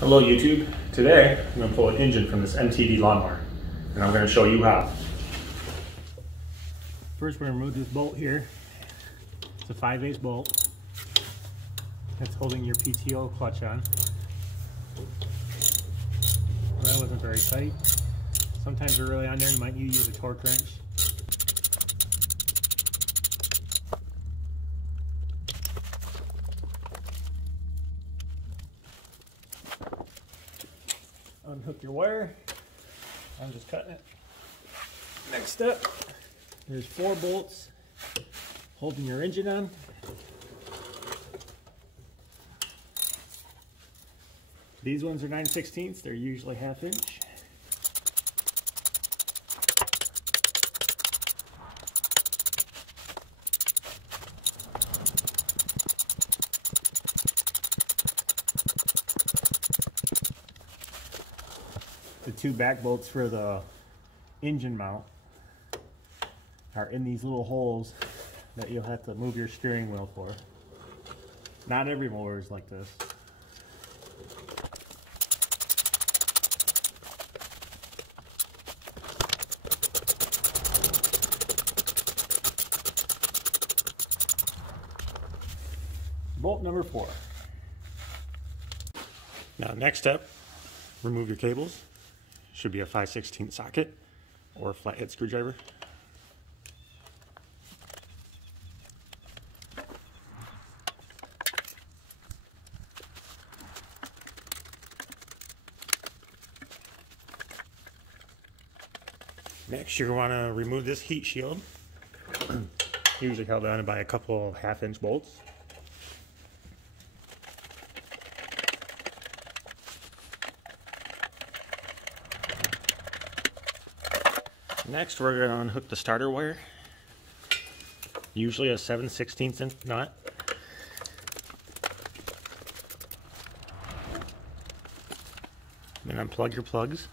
Hello YouTube. Today I'm going to pull an engine from this MTD lawnmower and I'm going to show you how. First we're going to remove this bolt here. It's a 5/8 bolt that's holding your PTO clutch on. Well, that wasn't very tight. Sometimes they're really on there, you might need to use a torque wrench. Unhook your wire. I'm just cutting it. Next step, there's 4 bolts holding your engine on. These ones are 9/16, they're usually 1/2 inch. The 2 back bolts for the engine mount are in these little holes that you'll have to move your steering wheel for. Not every mower is like this. Bolt number 4. Now next step, remove your cables. Should be a 5/16 socket or a flathead screwdriver. Next, you're going to want to remove this heat shield, usually held on by a couple of 1/2 inch bolts. Next, we're going to unhook the starter wire, usually a 7/16 inch nut. Then unplug your plugs.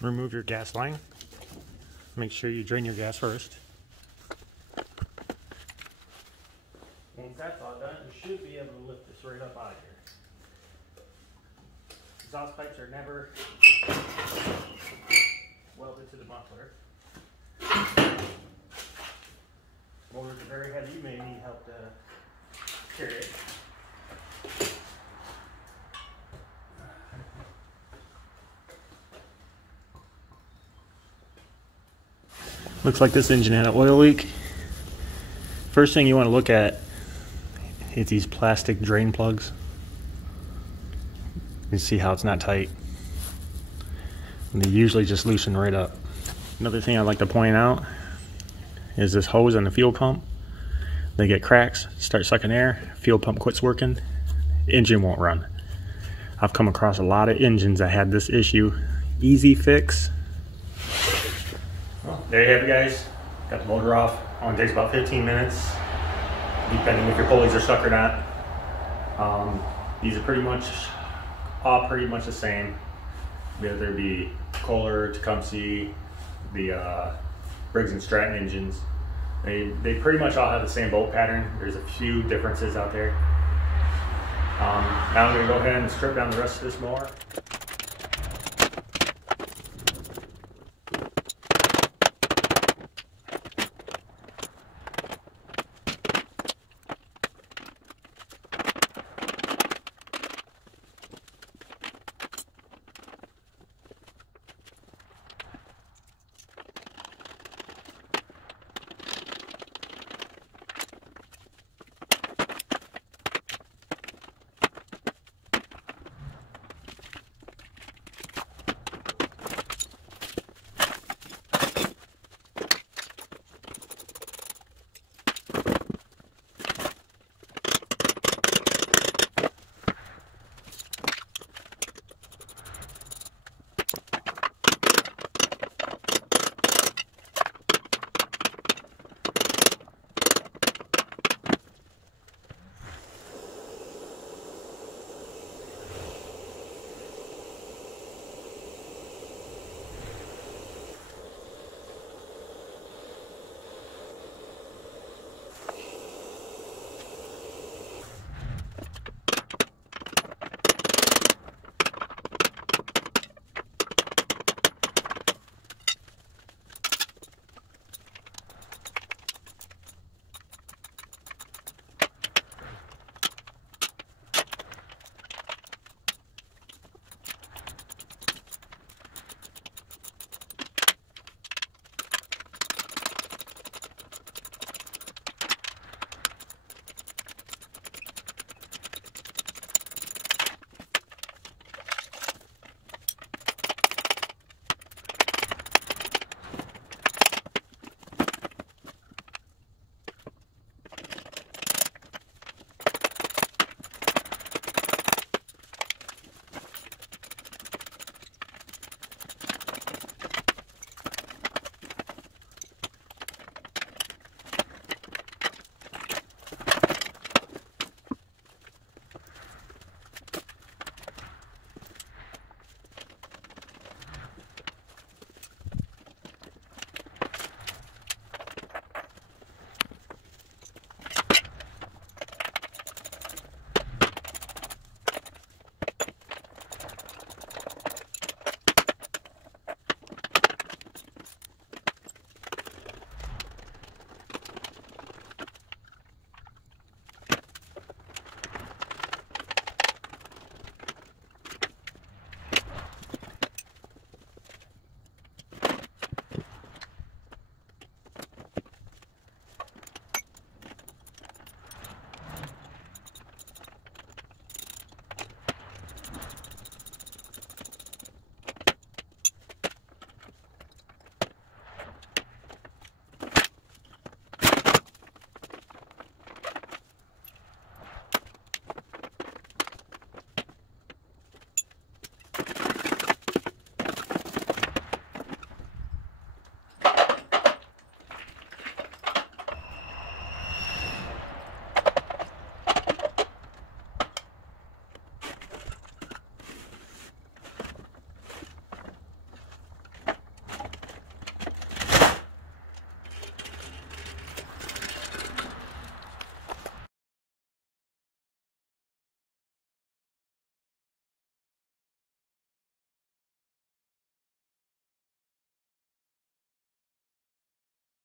Remove your gas line. Make sure you drain your gas first. Once that's all done, you should be able to lift this right up out of here. Exhaust pipes are never welded to the muffler. Motors are very heavy, you may need help to carry it. Looks like this engine had an oil leak. First thing you want to look at is these plastic drain plugs. You see how it's not tight. And they usually just loosen right up. Another thing I'd like to point out is this hose on the fuel pump. They get cracks, start sucking air, fuel pump quits working, engine won't run. I've come across a lot of engines that had this issue. Easy fix. Well, there you have it, guys. Got the motor off. Only takes about 15 minutes, depending if your pulleys are stuck or not. These are pretty much the same, whether it be Kohler, Tecumseh, the Briggs & Stratton engines. They pretty much all have the same bolt pattern. There's a few differences out there. Now I'm going to go ahead and strip down the rest of this mower.